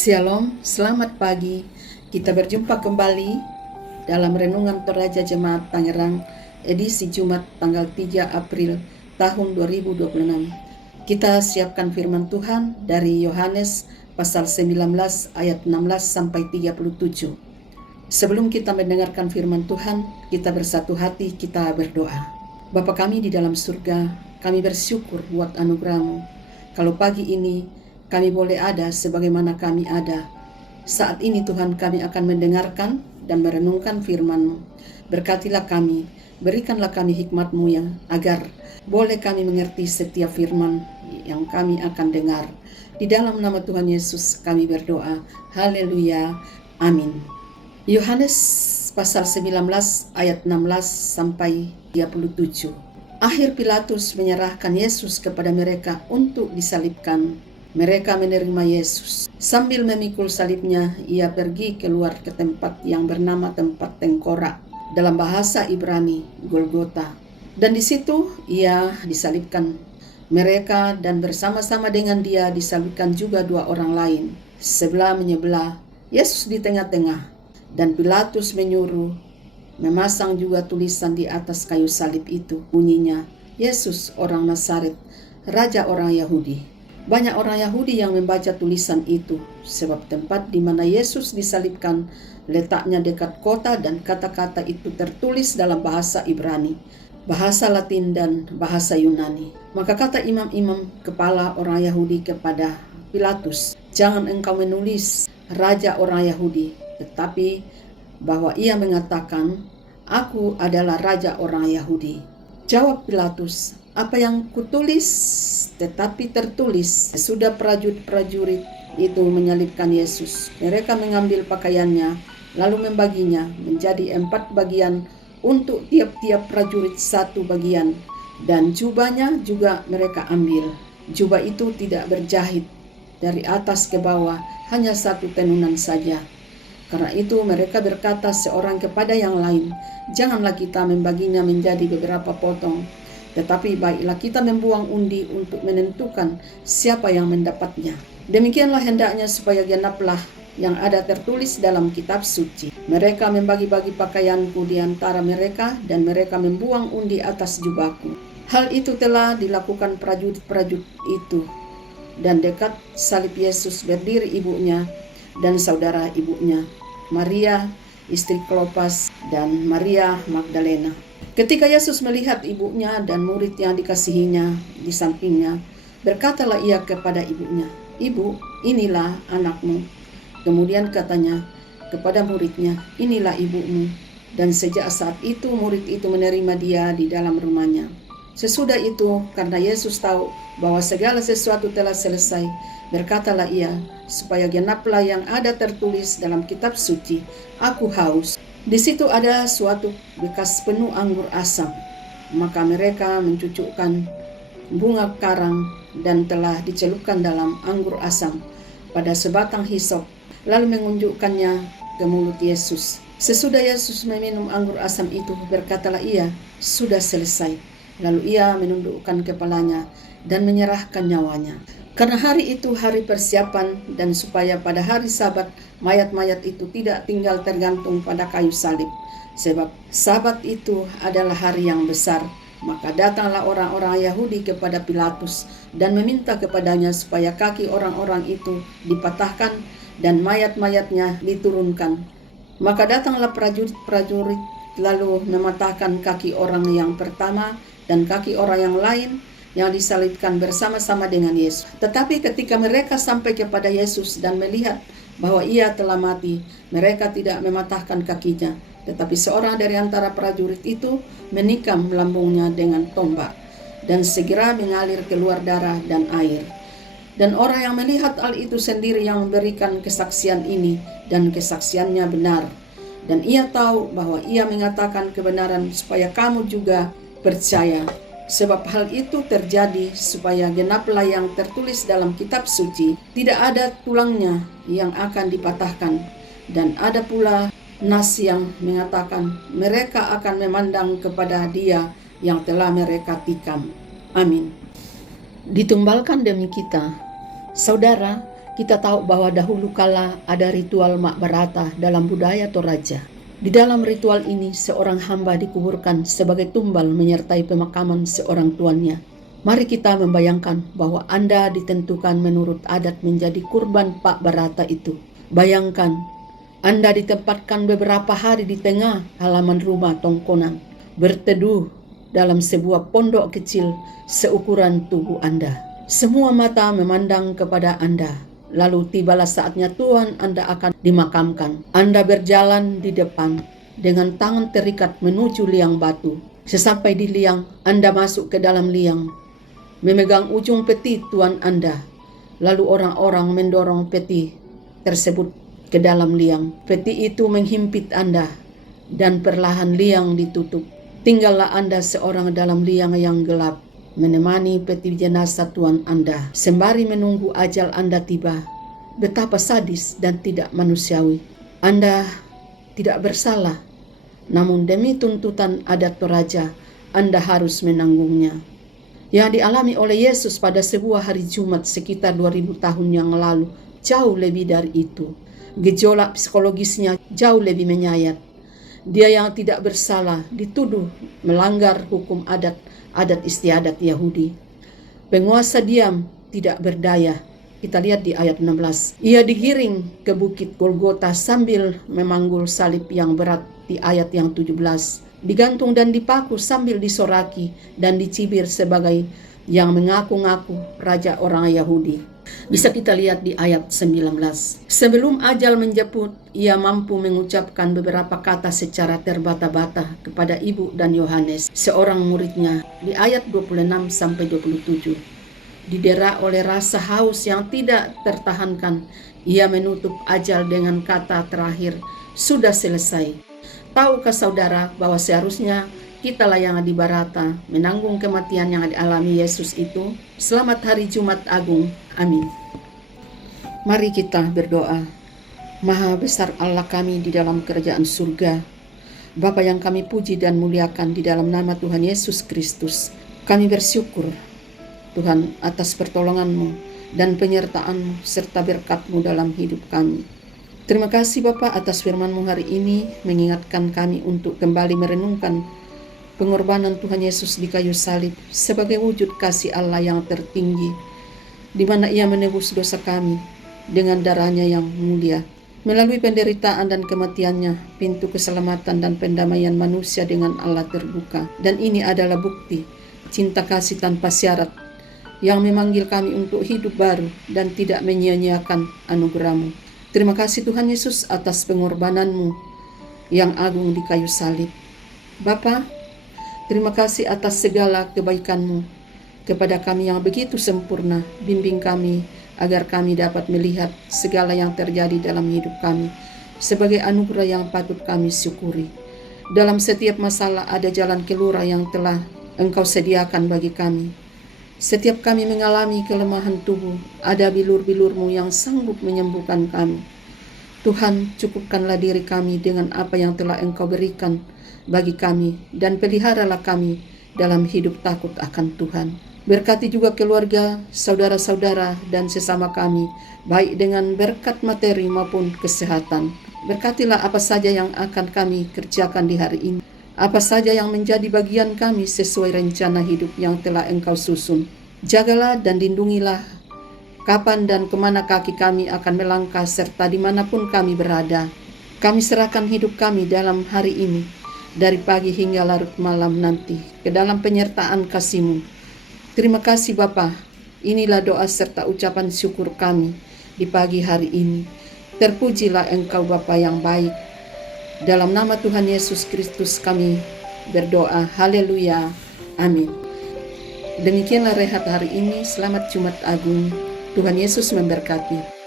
Shalom, selamat pagi. Kita berjumpa kembali dalam Renungan Toraja Jemaat Tangerang, edisi Jumat tanggal 3 April tahun 2026. Kita siapkan firman Tuhan dari Yohanes pasal 19 ayat 16 sampai 37. Sebelum kita mendengarkan firman Tuhan, kita bersatu hati, kita berdoa. Bapa kami di dalam surga, kami bersyukur buat anugerah-Mu. Kalau pagi ini kami boleh ada sebagaimana kami ada. Saat ini Tuhan, kami akan mendengarkan dan merenungkan firman-Mu. Berkatilah kami, berikanlah kami hikmat-Mu yang agar boleh kami mengerti setiap firman yang kami akan dengar. Di dalam nama Tuhan Yesus kami berdoa. Haleluya. Amin. Yohanes pasal 19 ayat 16 sampai 37. Akhir Pilatus menyerahkan Yesus kepada mereka untuk disalibkan. Mereka menerima Yesus. Sambil memikul salibnya, ia pergi keluar ke tempat yang bernama tempat tengkorak, dalam bahasa Ibrani, Golgota. Dan di situ ia disalibkan. Mereka dan bersama-sama dengan dia disalibkan juga dua orang lain, sebelah menyebelah, Yesus di tengah-tengah. Dan Pilatus menyuruh memasang juga tulisan di atas kayu salib itu. Bunyinya, Yesus orang Nazaret, Raja orang Yahudi. Banyak orang Yahudi yang membaca tulisan itu, sebab tempat di mana Yesus disalibkan letaknya dekat kota dan kata-kata itu tertulis dalam bahasa Ibrani, bahasa Latin dan bahasa Yunani. Maka kata imam-imam kepala orang Yahudi kepada Pilatus, "Jangan engkau menulis Raja orang Yahudi, tetapi bahwa ia mengatakan, 'Aku adalah Raja orang Yahudi.'" Jawab Pilatus, "Apa yang kutulis tetapi tertulis." Sudah prajurit itu menyalibkan Yesus. Mereka mengambil pakaiannya lalu membaginya menjadi 4 bagian untuk tiap-tiap prajurit 1 bagian, dan jubahnya juga mereka ambil. Jubah itu tidak berjahit, dari atas ke bawah hanya 1 tenunan saja. Karena itu mereka berkata seorang kepada yang lain, "Janganlah kita membaginya menjadi beberapa potong, tetapi baiklah kita membuang undi untuk menentukan siapa yang mendapatnya." Demikianlah hendaknya supaya genaplah yang ada tertulis dalam kitab suci. "Mereka membagi-bagi pakaianku di antara mereka, dan mereka membuang undi atas jubahku." Hal itu telah dilakukan prajurit-prajurit itu. Dan dekat salib Yesus berdiri ibunya dan saudara ibunya, Maria, istri Klopas, dan Maria Magdalena. Ketika Yesus melihat ibunya dan murid yang dikasihinya di sampingnya, berkatalah ia kepada ibunya, "Ibu, inilah anakmu." Kemudian katanya kepada muridnya, "Inilah ibumu." Dan sejak saat itu murid itu menerima dia di dalam rumahnya. Sesudah itu, karena Yesus tahu bahwa segala sesuatu telah selesai, berkatalah ia, supaya genaplah yang ada tertulis dalam kitab suci, "Aku haus." Di situ ada suatu bekas penuh anggur asam. Maka mereka mencucukkan bunga karang dan telah dicelupkan dalam anggur asam pada sebatang hisop, lalu mengunjukkannya ke mulut Yesus. Sesudah Yesus meminum anggur asam itu, berkatalah ia, "Sudah selesai." Lalu ia menundukkan kepalanya dan menyerahkan nyawanya. Karena hari itu hari persiapan, dan supaya pada hari Sabat mayat-mayat itu tidak tinggal tergantung pada kayu salib, sebab Sabat itu adalah hari yang besar, maka datanglah orang-orang Yahudi kepada Pilatus dan meminta kepadanya supaya kaki orang-orang itu dipatahkan dan mayat-mayatnya diturunkan. Maka datanglah prajurit-prajurit lalu mematahkan kaki orang yang pertama dan kaki orang yang lain yang disalibkan bersama-sama dengan Yesus. Tetapi ketika mereka sampai kepada Yesus dan melihat bahwa ia telah mati, mereka tidak mematahkan kakinya, tetapi seorang dari antara prajurit itu menikam lambungnya dengan tombak, dan segera mengalir keluar darah dan air. Dan orang yang melihat hal itu sendiri yang memberikan kesaksian ini, dan kesaksiannya benar. Dan ia tahu bahwa ia mengatakan kebenaran supaya kamu juga percaya. Sebab hal itu terjadi supaya genaplah yang tertulis dalam kitab suci, "Tidak ada tulangnya yang akan dipatahkan." Dan ada pula nas yang mengatakan, "Mereka akan memandang kepada dia yang telah mereka tikam." Amin. Ditumbalkan demi kita. Saudara, Kita tahu bahwa dahulu kala ada ritual mak barata dalam budaya Toraja. Di dalam ritual ini, seorang hamba dikuburkan sebagai tumbal menyertai pemakaman seorang tuannya. Mari kita membayangkan bahwa Anda ditentukan menurut adat menjadi kurban pak barata itu. Bayangkan, Anda ditempatkan beberapa hari di tengah halaman rumah tongkonan, berteduh dalam sebuah pondok kecil seukuran tubuh Anda. Semua mata memandang kepada Anda. Lalu tibalah saatnya Tuhan Anda akan dimakamkan. Anda berjalan di depan dengan tangan terikat menuju liang batu. Sesampai di liang, Anda masuk ke dalam liang, memegang ujung peti Tuhan Anda. Lalu orang-orang mendorong peti tersebut ke dalam liang. Peti itu menghimpit Anda dan perlahan liang ditutup. Tinggallah Anda seorang dalam liang yang gelap, menemani peti jenazah Tuhan Anda sembari menunggu ajal Anda tiba. Betapa sadis dan tidak manusiawi. Anda tidak bersalah, namun demi tuntutan adat Toraja, Anda harus menanggungnya. Yang dialami oleh Yesus pada sebuah hari Jumat sekitar 2000 tahun yang lalu jauh lebih dari itu. Gejolak psikologisnya jauh lebih menyayat. Dia yang tidak bersalah dituduh melanggar hukum adat istiadat Yahudi. Penguasa diam, tidak berdaya. Kita lihat di ayat 16. Ia digiring ke bukit Golgota sambil memanggul salib yang berat di ayat yang 17. Digantung dan dipaku sambil disoraki dan dicibir sebagai yang mengaku-ngaku raja orang Yahudi. Bisa kita lihat di ayat 19. Sebelum ajal menjemput, ia mampu mengucapkan beberapa kata secara terbata-bata kepada ibu dan Yohanes, seorang muridnya, di ayat 26-27. Didera oleh rasa haus yang tidak tertahankan, ia menutup ajal dengan kata terakhir, sudah selesai. Tahukah saudara bahwa seharusnya kitalah yang di barata menanggung kematian yang dialami Yesus itu? Selamat hari Jumat Agung. Amin. Mari kita berdoa. Maha besar Allah kami di dalam kerajaan surga, Bapa yang kami puji dan muliakan di dalam nama Tuhan Yesus Kristus. Kami bersyukur Tuhan atas pertolongan-Mu dan penyertaan-Mu serta berkat-Mu dalam hidup kami. Terima kasih Bapa atas firman-Mu hari ini mengingatkan kami untuk kembali merenungkan pengorbanan Tuhan Yesus di kayu salib sebagai wujud kasih Allah yang tertinggi, di mana Ia menebus dosa kami dengan darah-Nya yang mulia. Melalui penderitaan dan kematiannya, pintu keselamatan dan pendamaian manusia dengan Allah terbuka. Dan ini adalah bukti cinta kasih tanpa syarat yang memanggil kami untuk hidup baru dan tidak menyia-nyiakan anugerah-Mu. Terima kasih Tuhan Yesus atas pengorbanan-Mu yang agung di kayu salib. Bapa, terima kasih atas segala kebaikan-Mu kepada kami yang begitu sempurna. Bimbing kami agar kami dapat melihat segala yang terjadi dalam hidup kami sebagai anugerah yang patut kami syukuri. Dalam setiap masalah ada jalan keluar yang telah Engkau sediakan bagi kami. Setiap kami mengalami kelemahan tubuh, ada bilur-bilur-Mu yang sanggup menyembuhkan kami. Tuhan, cukupkanlah diri kami dengan apa yang telah Engkau berikan bagi kami dan peliharalah kami dalam hidup takut akan Tuhan. Berkati juga keluarga, saudara-saudara dan sesama kami, baik dengan berkat materi maupun kesehatan. Berkatilah apa saja yang akan kami kerjakan di hari ini, apa saja yang menjadi bagian kami sesuai rencana hidup yang telah Engkau susun. Jagalah dan lindungilah kapan dan kemana kaki kami akan melangkah serta dimanapun kami berada. Kami serahkan hidup kami dalam hari ini, dari pagi hingga larut malam nanti, ke dalam penyertaan kasih-Mu. Terima kasih Bapa. Inilah doa serta ucapan syukur kami di pagi hari ini. Terpujilah Engkau Bapa yang baik. Dalam nama Tuhan Yesus Kristus kami berdoa. Haleluya. Amin. Demikianlah rehat hari ini. Selamat Jumat Agung. Tuhan Yesus memberkati.